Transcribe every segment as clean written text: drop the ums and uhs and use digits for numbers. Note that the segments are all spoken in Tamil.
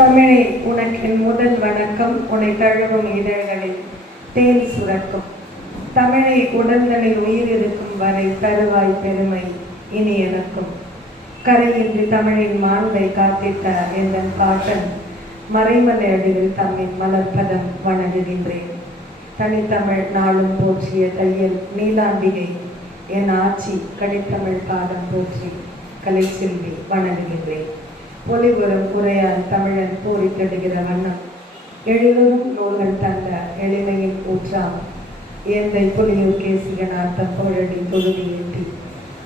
தமிழே உனக்கு என் முதல் வணக்கம். உன்னை தழுவும் இதழ்களில் தேன் சுரக்கும். தமிழை உடல்களில் உயிர் இருக்கும் வரை தருவாய் பெருமை இனி எனக்கும். கரையின்றி தமிழின் மாண்பை காத்திட்ட என் பாட்டன் மறைமலை அடிவில் தம்மின் மலர்பதம் வணங்குகின்றேன். தனித்தமிழ் நாளும் போற்றிய தையல் நீலாம்பிகை என் ஆட்சி கடித்தமிழ் பாதம் போற்றி கலை செல்வி வணங்குகின்றேன். ஒளிவரும் உரையால் தமிழன் போரித்தடுகிற வண்ணம் எழிலும் நூல்கள் தந்த எளிமையின் ஊற்றாம் எந்தை புலியூர் கேசிகனார் தப்போழடி தொழுதி ஏற்றி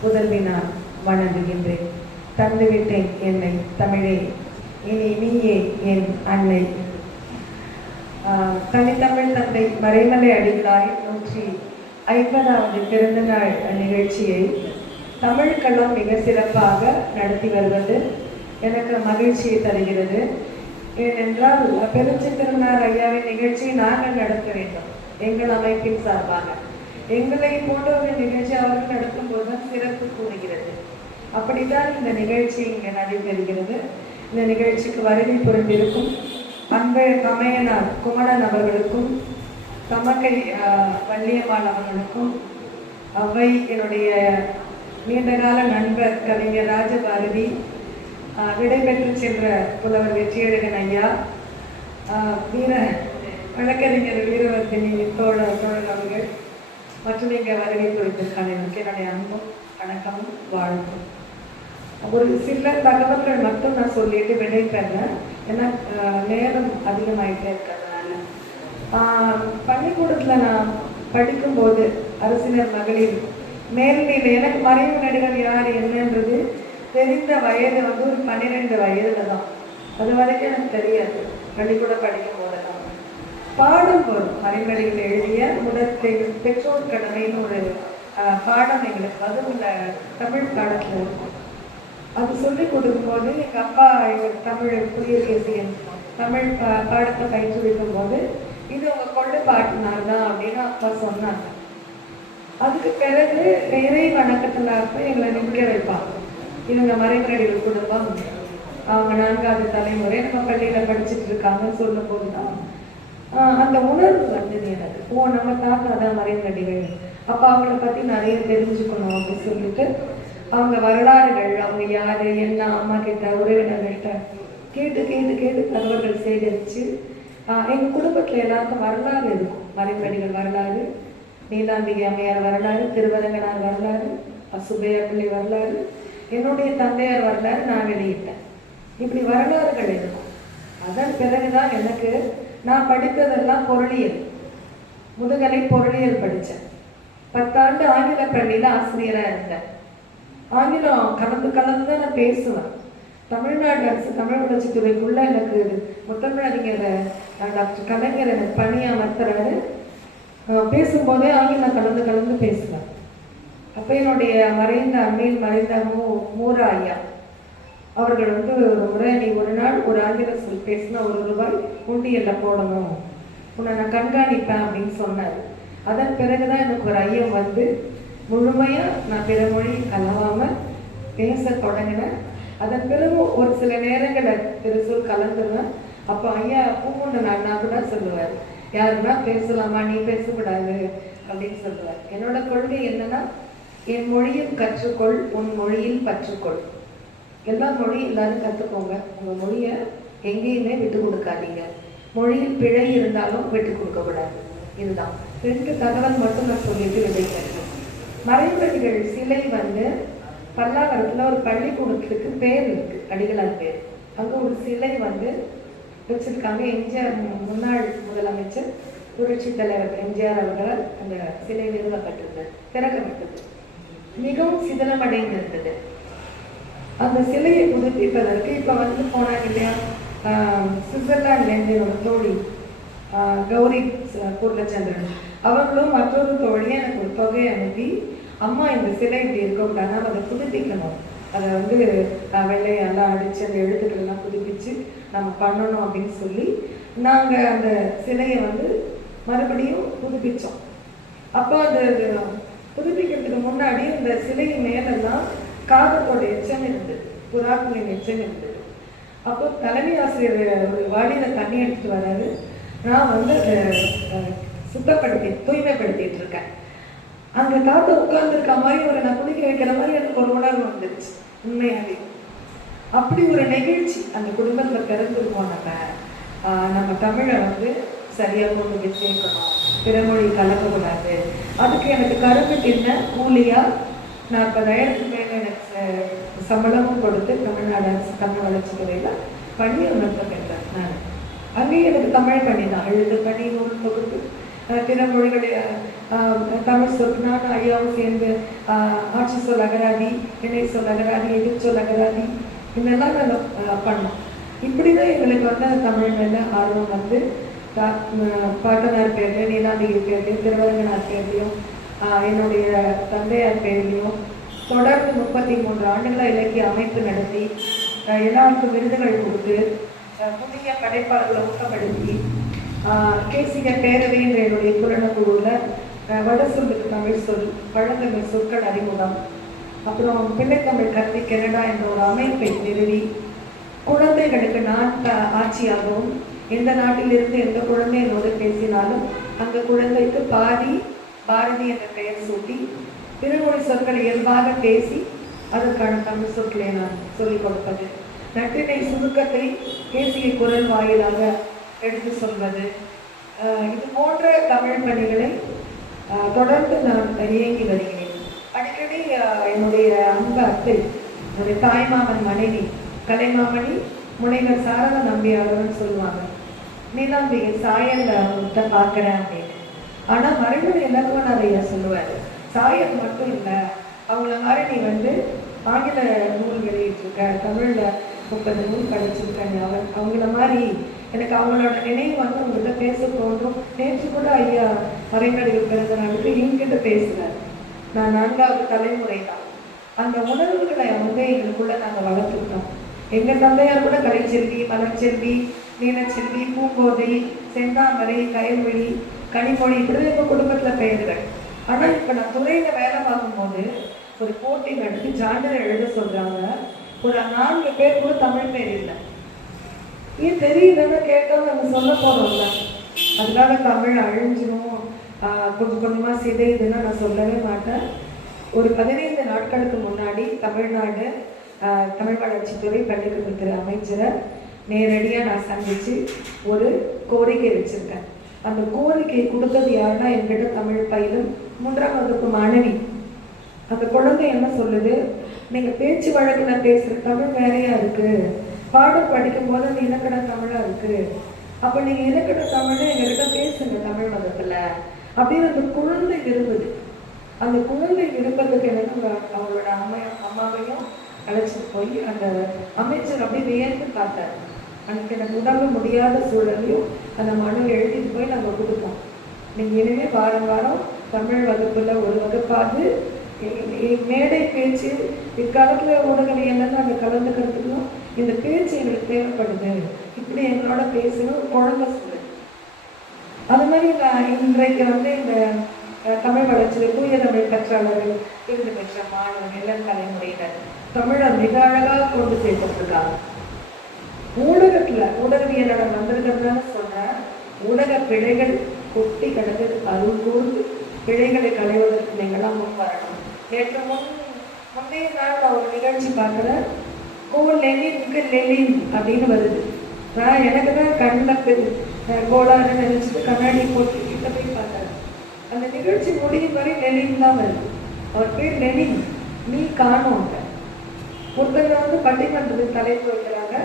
புதல்வினார் வணங்குகின்றேன். தந்துவிட்டேன் என்னை தமிழே, இனி நீயே என் அன்னை. தனித்தமிழ் தந்தை மறைமலை அடிகளார் 150வது பிறந்த நாள் நிகழ்ச்சியை தமிழ்களம் மிக சிறப்பாக நடத்தி வருவது எனக்கு மகிழ்ச்சியை தருகிறது. ஏனென்றால் பெருஞ்சித்திரனார் ஐயாவின் நிகழ்ச்சியை நாங்கள் நடத்த வேண்டும். எங்கள் அமைப்பின் சார்பாக எங்களை போன்ற ஒரு நிகழ்ச்சி அவர்கள் நடத்தும் போதுதான் சிறப்பு கூறுகிறது. அப்படித்தான் இந்த நிகழ்ச்சி இங்கே நடைபெறுகிறது. இந்த நிகழ்ச்சிக்கு வருகை புரிந்திருக்கும் அன்பு கமையனார் குமணன் அவர்களுக்கும் தமக்கை வள்ளியம்மாள் அவர்களுக்கும் அவை என்னுடைய நீண்டகால நண்பர் கவிஞர் ராஜபாரதி, விடைபெற்று சென்ற புலவர் வெற்றியழகன் ஐயா, வழக்கறிஞர் வீரவர்த்தினி தோழர் அவர்கள் மற்றும் இங்கே வருகை குறித்திருக்கான என்னுடைய அன்பும் வணக்கமும் வாழ்த்தும். ஒரு சில தகவல்கள் மட்டும் நான் சொல்லிட்டு விடைபெறேன். ஏன்னா நேரம் அதிகமாயிட்டே இருக்கிறதுனால. பள்ளிக்கூடத்தில் நான் படிக்கும்போது அரசினர் மகளிர் மேல்நிலை எனக்கு மறைவு நடிகர் யார் என்னன்றது தெரிந்த வயது ஒரு 12 வயதுல தான். அது வரைக்கும் எனக்கு தெரியாது. பள்ளிக்கூட படிக்கும் போதெல்லாம் பாடம் வரும். மறைமலையில் எழுதிய முதல் பெற்றோர் கடமைன்னு ஒரு பாடம் எங்களுக்கு அதுவும் தமிழ் பாடத்தில் இருக்கும். அது சொல்லிக் கொடுக்கும்போது எங்கள் அப்பா எங்கள் தமிழ் புலியூர் கேசியன் தமிழ் பாடத்தை பயிற்றுவிக்கும் போது இது உங்கள் கொள்ளு பாட்டினார் தான் அப்படின்னு அப்பா சொன்னாங்க. அதுக்கு பிறகு இறை வணக்கத்தில் போய் எங்களை நிற்க வைப்பாங்க. இவங்க மறைமலைகள் குடும்பம், அவங்க 4வது தலைமுறை நம்ம பள்ளியில் படிச்சுட்டு இருக்காங்கன்னு சொல்லும் போது தான் அந்த உணர்வு வந்தது எனக்கு. நம்ம தாத்தா தான் மறைமலைகள், அப்போ அவங்கள பற்றி நிறைய தெரிஞ்சுக்கணும் அப்படின்னு சொல்லிட்டு அவங்க வரலாறுகள், அவங்க யாரு என்ன, அம்மா கிட்ட உறவினர்கள்ட்ட கேட்டு கேட்டு கேட்டு தகவல்கள் சேகரித்து எங்கள் குடும்பத்தில் எல்லாருக்கும் வரலாறு இருக்கும். மறைமலைகள் வரலாறு, நீலாம்பிகை அம்மையார் வரலாறு, திருவரங்கனார் வரலாறு, சுப்பையா பிள்ளை வரலாறு, என்னுடைய தந்தையார் வரலாறு நான் வெளியிட்டேன். இப்படி வரலாறுகள் இருக்கும். அதன் பிறகுதான் எனக்கு நான் படித்ததெல்லாம் பொருளியல், முதுகலை பொருளியல் படித்தேன். 10 ஆண்டு ஆங்கில பள்ளியில் ஆசிரியராக இருந்தேன். ஆங்கிலம் கலந்து கலந்து தான் நான் பேசுவேன். தமிழ்நாடு அரசு தமிழ் வளர்ச்சித்துறைக்குள்ள எனக்கு முத்தமிழறிஞர் டாக்டர் கலைஞர் எனக்கு பணியமர்த்துறாரு. பேசும்போதே ஆங்கிலம் கலந்து கலந்து பேசுவேன். அப்போ என்னுடைய மறைந்த அண்மையில் மறைந்த மூரா ஐயா அவர்கள் ஒரு முறை நீ ஒரு நாள் ஒரு ஆங்கில சொல் பேசினா 1 ரூபாய் உண்டியல்ல போடணும், உன்னை நான் கண்காணிப்பேன் அப்படின்னு சொன்னார். அதன் பிறகுதான் எனக்கு ஒரு ஐயம் முழுமையாக நான் பிற மொழி கலவாமல் பேச தொடங்கினேன். அதன் பிறகு ஒரு சில நேரங்களில் பிற சொல் கலந்துருவேன். அப்போ ஐயா பூமுண்ட நான் கூட சொல்லுவார், யாருன்னா பேசலாமா, நீ பேசக்கூடாது அப்படின்னு சொல்லுவார். என்னோட கொள்கை என்னன்னா, என் மொழியும் கற்றுக்கொள், உன் மொழியில் பற்றுக்கொள். எல்லா மொழியும் எல்லாரும் கற்றுக்கோங்க. உங்கள் மொழியை எங்கேயுமே விட்டு கொடுக்காதீங்க. மொழியில் பிழை இருந்தாலும் விட்டு கொடுக்கக்கூடாது. இதுதான் 2 தகவல் மட்டும் நான் சொல்லிட்டு விடைக்கிறேன். மறைமலைகள் சிலை பல்லாவரத்தில் ஒரு பள்ளிக்கூடத்துக்கு பேர் இருக்கு, அடிகளார் பேர். அங்கே ஒரு சிலை வச்சிருக்காங்க. எம்ஜிஆர் முன்னாள் முதலமைச்சர் புரட்சி தலைவர் எம்ஜிஆர் அவர்களால் அந்த சிலை நிறுவப்பட்டிருந்தது, திறக்கப்பட்டது. மிகவும் சிதிலமடைந்திருந்தது. அந்த சிலையை புதுப்பிப்பதற்கு இப்போ போனாங்க இல்லையா, சுவிட்சர்லாந்துலேருந்து என்னோட தோழி கௌரி பூர்ணச்சந்திரன் அவங்களும் மற்றொரு தோழியை எனக்கு ஒரு தொகையை அனுப்பி, அம்மா இந்த சிலை இப்படி இருக்கக்கூடாது, அதை புதுப்பிக்கணும், அதை வெள்ளையெல்லாம் அடித்து அந்த எழுத்துக்கள்லாம் புதுப்பிச்சு நம்ம பண்ணணும் அப்படின்னு சொல்லி நாங்கள் அந்த சிலையை மறுபடியும் புதுப்பித்தோம். அப்போ அந்த புதுப்பிக்கிறதுக்கு முன்னாடி இந்த சிலை மேலெல்லாம் காகத்தோட எச்சம் இருந்தது, புறாக்களின் எச்சம் இருந்தது. அப்போ தலைமை ஆசிரியர் ஒரு வாளியில் தண்ணி எடுத்துட்டு வராரு. நான் வந்து அதை தூய்மைப்படுத்திட்டு இருக்கேன். அங்கே தாத்தா உட்கார்ந்துருக்க மாதிரி நான் குளிக்க வைக்கிற மாதிரி எனக்கு ஒரு உணர்வு வந்துருச்சு. உண்மையாகவே அப்படி ஒரு நிகழ்ச்சி அந்த குடும்பத்தில் பிறந்திருக்கோம். நம்ம தமிழை வந்து சரியாக கொண்டு போய் சேர்க்கணும், பிறமொழி கலக்கக்கூடாது. அதுக்கு எனக்கு கரும்பு தின்ன கூலியாக 40,000 மேலே எனக்கு சம்பளமும் கொடுத்து தமிழ்நாடு அரசு தமிழ் வளர்ச்சித்துறையில் பணி உணர்த்த பெற்றேன். நான் அங்கேயும் எனக்கு தமிழ் பணி தான், எழுத்து பணி, நூல் தொகுப்பு, பிற மொழிகளை தமிழ் சொல் நானும் ஐயாவும் சேர்ந்து ஆட்சி சொல் அகராதி, இணை சொல் அகராதி, எதிர்ச்சொல் அகராதி இதெல்லாம் நாங்கள் பண்ணோம். இப்படி தான் எங்களுக்கு வந்து தமிழ் மேலே ஆர்வம் வந்து பாட்டனார் பேர்லையும், நீலாம்பிகை பேர்லையும், திருவரங்கனார் பேர்லையும், என்னுடைய தந்தையார் பேர்லையும் தொடர்ந்து 33 ஆண்டுகளாக இலக்கிய அமைப்பு நடத்தி எல்லாருக்கும் விருதுகள் கொடுத்து புதிய படைப்பாளர்களை ஊக்கப்படுத்தி கேசிக பேரவை என்ற என்னுடைய புலன குழுவில் வட சொல்லுக்கு தமிழ் சொல், பழந்தமிழ் சொற்கள் அறிமுகம், அப்புறம் பிள்ளைத்தமிழ் கல்வி கனடா என்ற ஒரு அமைப்பை நிறுவி குழந்தைகளுக்கு நான் ஆட்சியாகவும் எந்த நாட்டிலிருந்து எந்த குழந்தை என்னோடு பேசினாலும் அந்த குழந்தைக்கு பாரதி என்ற பெயர் சூட்டி பிறமொழி சொற்களை இயல்பாக பேசி அதற்கான தமிழ் சொற்களை நான் சொல்லிக் கொடுப்பது, நற்றினை சுருக்கத்தை கேசிகை குரல் வாயிலாக எடுத்து சொல்வது, இது போன்ற தமிழ் பணிகளை தொடர்ந்து நான் இயங்கி வருகிறேன். அடிக்கடி என்னுடைய அன்பு அத்தை, என்னுடைய தாய்மாமன் மனைவி கலைமாமணி முனைவர் சாரதா நம்பியாளர்னு சொல்லுவாங்க, நீலாம்பிகை சாயல் பார்க்குறேன் அப்படின்னு. ஆனால் மறைமுறை எல்லாருக்கும் நிறைய சொல்லுவார், சாயல் மட்டும் இல்லை, அவங்கள மாதிரி நீ வந்து ஆங்கில நூல் வெளியிட்டிருக்க, தமிழில் 30 நூல் படிச்சிருக்கேன், அவங்கள மாதிரி எனக்கு அவங்களோட நினைவு வந்து உங்கள்கிட்ட பேச தோன்றும். நேற்று கூட ஐயா மறைநடிகர் பிறந்த நாளுக்கு என்கிட்ட பேசுகிறார். நான் 4வது தலைமுறை தான். அந்த உணர்வுகளை வந்து எங்களுக்குள்ள நாங்கள் வளர்த்துக்கிட்டோம். எங்கள் தந்தையார் கூட கலைச்செல்வி, மலர்ச்செல்வி, நீலச்செல்வி, பூங்கோதை, செந்தாமரை, கயல்வெளி, கனிமொழி இப்படி எங்கள் குடும்பத்தில் பெயர்கள். ஆனால் இப்போ நான் துறையில் வேலை பார்க்கும்போது ஒரு போட்டி நடத்தி சான்றிதழ் எழுத சொல்கிறாங்க. ஒரு 4 பேர் கூட தமிழ் பேர் இல்லை. ஏன் தெரியலன்னு கேட்டால் நம்ம சொல்ல போகிறோம்ல, அதனால தமிழ் அழிஞ்சிடும், கொஞ்சம் கொஞ்சமாக சிதையுதுன்னா நான் சொல்லவே மாட்டேன். ஒரு 15 நாட்களுக்கு முன்னாடி தமிழ்நாடு தமிழ் வளர்ச்சித்துறை பள்ளிக்கல்வித்துறை அமைச்சரை நேரடியாக நான் சந்தித்து ஒரு கோரிக்கை வச்சுருக்கேன். அந்த கோரிக்கை கொடுத்தது யாருன்னா என்கிட்ட தமிழ் பயிலும் 3ஆம் வகுப்பு மாணவி. அந்த குழந்தை என்ன சொல்லுது, நீங்கள் பேச்சு வழக்கில் பேசுகிற தமிழ் வேறையா இருக்குது, பாடம் படிக்கும் போது அந்த இலக்கண தமிழாக இருக்குது, அப்போ நீங்கள் இலக்கண தமிழை எங்கள்கிட்ட பேசுங்க தமிழ் மதத்தில் அப்படின்னு அந்த குழந்தை விரும்புது. அந்த குழந்தை விருப்பத்துக்கு என்னன்னா அவங்களோட அம்மாவையும் அழைச்சிட்டு போய் அந்த அமைச்சர் அப்படியே வியந்து பார்த்தார். அன்றைக்கி எனக்கு உதவ முடியாத சூழலையும் அந்த மனு எழுதிட்டு போய் நாங்கள் கொடுப்போம். நீங்கள் இனிமேல் வாரம் வாரம் தமிழ் வகுப்பில் ஒரு வகுப்பாது மேடை பேச்சு, இக்காலத்தில் ஊடகவியல்லாம் நாங்கள் கலந்துக்கிறதுக்கும் இந்த பேச்சு எங்களுக்கு தேவைப்படுது, இப்படி எங்களோட பேசணும் குழந்தை சொல்லுது. அது மாதிரி இன்றைக்கு வந்து இந்த தமிழ் வளர்ச்சியில் தூய தமிழ் கற்றாளர்கள், விருது பெற்ற மாணவர்கள், இளம் தலைமுறையினர் தமிழை மிக அழகாக கொண்டு சேர்த்துருக்காங்க. ஊடகவியலோட வந்திருக்கிறதுனால சொன்ன ஊடக பிழைகள் கொட்டி கிடந்து அருள் கூர்ந்து பிழைகளை களைவதற்கு நீங்களாம் முன் வரணும். நேற்று முந்தைய நாள் நான் ஒரு நிகழ்ச்சி பார்க்குறேன், லெனினுக்கு லெனின் அப்படின்னு வருது. நான் எனக்கு தான் கண்ணில் கோளாறு நினைச்சிட்டு கண்ணாடி போட்டு கிட்ட போய் பார்க்குறேன். அந்த நிகழ்ச்சி முடியும் வரை லெனின் தான் வருது. அவர் பேர் லெனின், நீ காணும். ஒருத்தர் வந்து பட்டிமன்றத்துக்கு தலைப்பு வைக்கிறாங்க,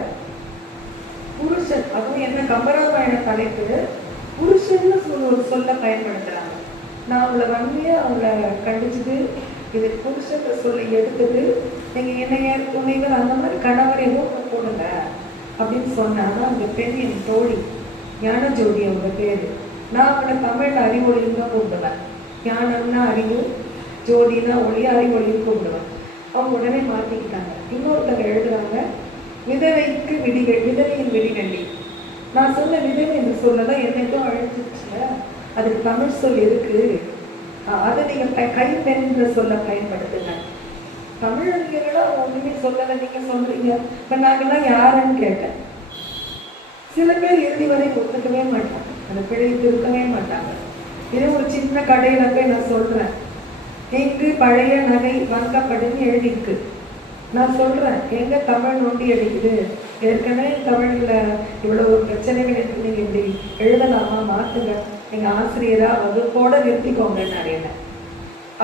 புருஷன், அதுவும் என்ன கம்பராமாயண தலைப்பு, புருஷன்னு ஒரு சொல்ல பயன்படுத்துகிறாங்க. நான் அவங்கள வன்மையாக அவங்கள கண்டிச்சுட்டு இது புருஷன் சொல்லி எடுத்துட்டு நீங்கள் என்னைய துணைவர் அந்த மாதிரி கணவர் எதுவும் போடுங்க அப்படின்னு சொன்னாங்க. அந்த பெண் என் தோழி ஞானஜோதி அவங்க பேர். நான் அவங்கள தமிழ் அறிவொழின்னு தான் கூப்பிடுவேன். ஞானம்னா அறிவு, ஜோதினா ஒளி, அறிவொழின்னு கூப்பிடுவேன். அவங்க உடனே மாற்றிக்கிட்டாங்க. இன்னொருத்தங்க எழுதுறாங்க, விதவைக்கு விதவையின் விடிவெள்ளி. நான் சொன்ன விதவை என்று சொல்லதான் என்னைக்கும் அழைச்சிச்சுல, அதுக்கு தமிழ் சொல் இருக்கு, அதை நீங்கள் கைப்பெண் சொல்ல பயன்படுத்துங்க. தமிழ் அறிஞர்களாக ஒன்றுமே சொல்லலை, நீங்கள் சொல்கிறீங்க. இப்போ நாங்கள்லாம் யாருன்னு கேட்டேன். சில பேர் இறுதி வரை ஒத்துக்கவே மாட்டாங்க, அந்த பிழையை திருத்தவே மாட்டாங்க. இதே ஒரு சின்ன கடையில் போய் நான் சொல்கிறேன், எங்கு பழைய நகை வாங்கப்படுன்னு எழுதியிருக்கு. நான் சொல்கிறேன், எங்கே தமிழ் நொண்டி அடிக்குது, ஏற்கனவே தமிழில் இவ்வளோ பிரச்சனைகள் இருக்குது, நீங்கள் இப்படி எழுதலாமா, மாற்றுங்க, நீங்கள் ஆசிரியராக வகுப்போட நிறுத்திக்கோங்கன்னு அறியலை.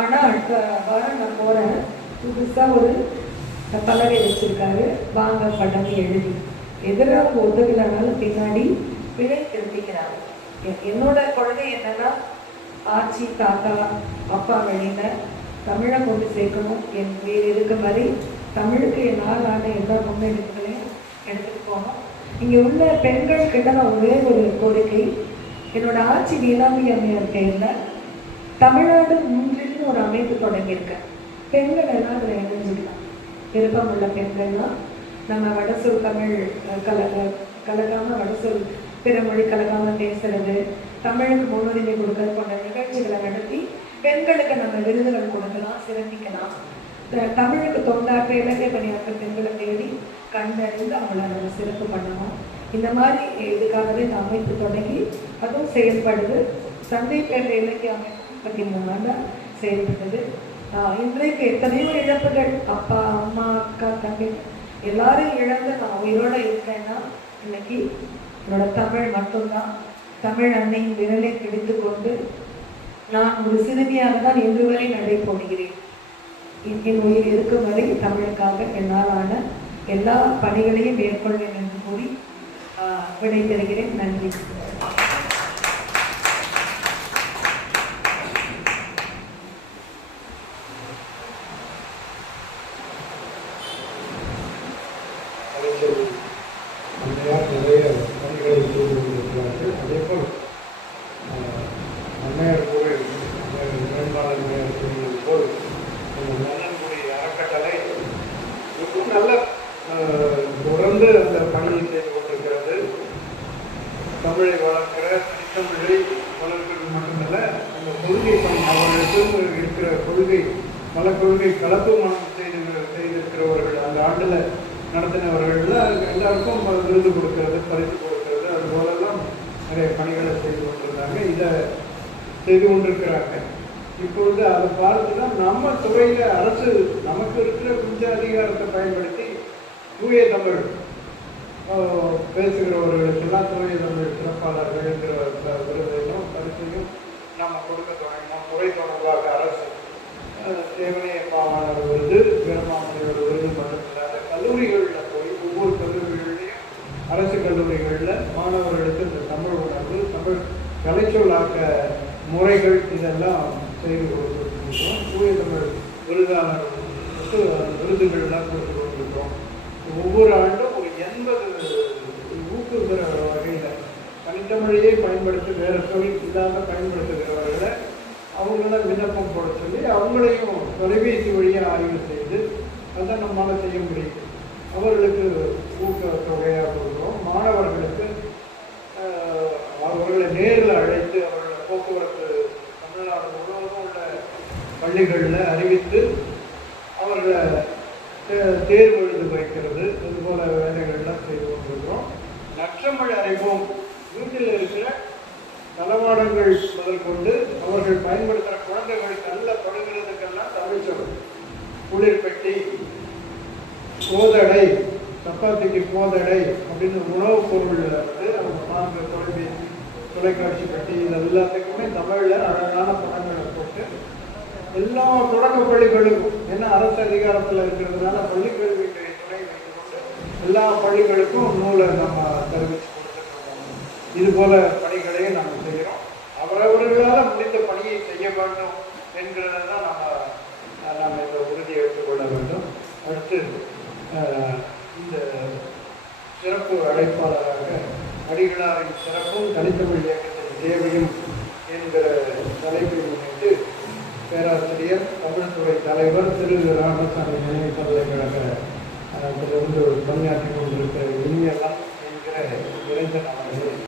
ஆனால் அடுத்த வாரம் நான் போகிறேன், புதுசாக ஒரு பலகை வச்சுருக்காரு, வாங்கப்படன்னு எழுதி. எதிராக ஒதுக்கலனாலும் பின்னாடி பிழை திருத்திக்கிறாங்க. என்னோட கொள்கை என்னன்னா, ஆச்சி தாத்தா அப்பா வழியில் தமிழை கொண்டு சேர்க்கணும். என் வேறு இருக்க மாதிரி தமிழுக்கு என்னால் ஆன எல்லா முன்னெடுப்புகளையும் எடுத்துகிட்டு போகணும். இங்கே உள்ள பெண்கள் கிட்ட நான் ஒரே ஒரு கோரிக்கை, என்னோட ஆட்சி வீராமி அம்மையார் பேரில் தமிழ்நாடு மூன்றில்னு ஒரு அமைப்பு தொடங்கியிருக்கேன். பெண்கள் எல்லாம் அதில் இணைஞ்சிக்கலாம். விருப்பம் உள்ள பெண்கள்லாம் நம்ம வடசொல் தமிழ் கலக்காமல், வடசொல் பிற மொழி கலக்காமல் பேசுறது, தமிழுக்கு முன்னுரிமை கொடுக்கறது போன்ற நிகழ்ச்சிகளை நடத்தி பெண்களுக்கு நம்ம விருதுகள் கொடுக்கலாம், சிறப்பிக்கலாம். தமிழுக்கு தொண்டாற்ற இலக்கிய பணியாற்ற பெண்களை தேடி கண்டறிந்து அவங்கள நம்ம சிறப்பு பண்ணணும். இந்த மாதிரி இதுக்காகவே இந்த அமைப்பு தொடங்கி அதுவும் செயல்படுது. சந்தை பேர் இலக்கிய அமைப்பு 13 ஆண்டாக செயல்பட்டது. இன்றைக்கு எத்தனையோ இழப்புகள், அப்பா அம்மா அக்கா தம்பி எல்லாரும் இழந்து நான் உயிரோடு இருக்கேன்னா இன்னைக்கு என்னோட தமிழ் மட்டும்தான். தமிழ் அன்னையின் விரலை பிடித்து கொண்டு நான் ஒரு சிறுமியாக தான் இன்று வரை நடை போடுகிறேன். என் உயிர் இருக்கும் வரை தமிழுக்காக என்னாலான எல்லா பணிகளையும் மேற்கொள்வேன் என்று கூறி விடை தருகிறேன். நன்றி. நிறைய பணிகளை செய்து கொண்டிருக்கிறார்கள். அதேபோல் அம்மையார் கூட மேம்பாளர் அம்மையார் கூறியது போல் நன்னன்குடி அறக்கட்டளை இன்னும் நல்ல தொடர்ந்து அந்த பணியை செய்து கொண்டிருக்கிறது. தமிழை வளர்க்கிற, தமிழை வளர்க்கிறது மட்டுமல்ல, அந்த கொள்கை பணி அவர்களுக்கு இருக்கிற கொள்கை பல கொள்கை கலப்பு மனம் செய்திருக்கிறவர்கள் அந்த ஆண்டில் நடத்தினவர்கள் எல்லாருக்கும் விருது கொடுக்கறது, பரிசு கொடுக்கறது, அது போலெல்லாம் நிறைய பணிகளை செய்து கொண்டிருந்தாங்க. இதை செய்து கொண்டிருக்கிறாங்க. இப்பொழுது அதை பார்த்து தான் நம்ம துறையில் அரசு நமக்கு இருக்கிற கொஞ்சம் அதிகாரத்தை பயன்படுத்தி தூய தமிழ் பேசுகிறவர்களுக்கெல்லாம் தூய தமிழ் சிறப்பாளர்கள் என்கிற விருதையும் பரிசையும் நாம் கொடுக்க தொடங்கினோம். துறை தொடர்பாக அரசு தேவனைய பாவாளர் விருது, வீரமாமுனியோட விருது மட்டுமில்லாத கல்லூரிகளில் போய் ஒவ்வொரு கல்லூரிகள்லையும் அரசு கல்லூரிகளில் மாணவர்களுக்கு இந்த தமிழ் உணர்வு, தமிழ் கலைச்சொல்லாக்க முறைகள் இதெல்லாம் செய்து கொடுத்துருக்கோம். தூய தமிழ் விருதாளர் விருதுகள்லாம் கொடுத்து கொண்டிருக்கிறோம். ஒவ்வொரு ஆண்டும் ஒரு 80 ஊக்குகிற வகையில் தனித்தமிழையே பயன்படுத்தி வேறு சொல் இல்லாமல் பயன்படுத்துகிறவர்களை அவங்கள விண்ணப்பம் போட சொல்லி அவங்களையும் தொலைபேசி வழியாக ஆய்வு செய்து அதை நம்மளால் செய்ய முடியும். அவர்களுக்கு ஊக்கத்தொகையாக கொடுக்குறோம். மாணவர்களுக்கு அவர்களை நேரில் அழைத்து அவர்களை போக்குவரத்து தமிழ்நாடு முழுவதும் உள்ள பள்ளிகளில் அறிவித்து அவர்களை தேர்வு எழுத வைக்கிறது, இதுபோல வேலைகள்லாம் செய்து கொண்டிருக்கிறோம். நற்றமிழ் அறிவோம் வீட்டில் இருக்கிற தளவாடங்கள் முதல் கொண்டு அவர்கள் பயன்படுத்துகிற குழந்தைகளுக்கு நல்ல படுகிறதுக்கெல்லாம் தமிழ் சொல், குளிர்பெட்டி, கோதடை, சப்பாத்திக்கு கோதடை அப்படின்னு உணவுப் பொருள் வந்து அவங்க தொலைபேசி, தொலைக்காட்சி பெட்டி, இது எல்லாத்துக்குமே தமிழில் அழகான படங்களை போட்டு எல்லா தொடக்க பள்ளிகளுக்கும், ஏன்னா அரசு அதிகாரத்தில் இருக்கிறதுனால பள்ளிக்கல்வித்துறை துணை வைத்துக் கொண்டு எல்லா பள்ளிகளுக்கும் நூலை நம்ம தெரிவித்து கொடுத்துருக்கோம். இது போல பணிகளையும் நம்ம செய்கிறோம். அவரவர்களால் முடிந்த பணியை செய்ய வேண்டும் என்கிறத தான் நம்ம இந்த உறுதியை எடுத்துக்கொள்ள வேண்டும். அடுத்து இந்த சிறப்பு அழைப்பாளராக அடிகளாரின் சிறப்பும் தனித்தமிழ் இயக்கத்தின் தேவையும் என்கிற தலைப்பை முன்னிட்டு பேராசிரியர், தமிழ்துறை தலைவர் திரு ராமசாமி நினைவு பல்கலைக்கழகத்திலிருந்து பணியாற்றி கொண்டிருக்கிற இனியலாம் என்கிற இளைஞர் அவர்கள்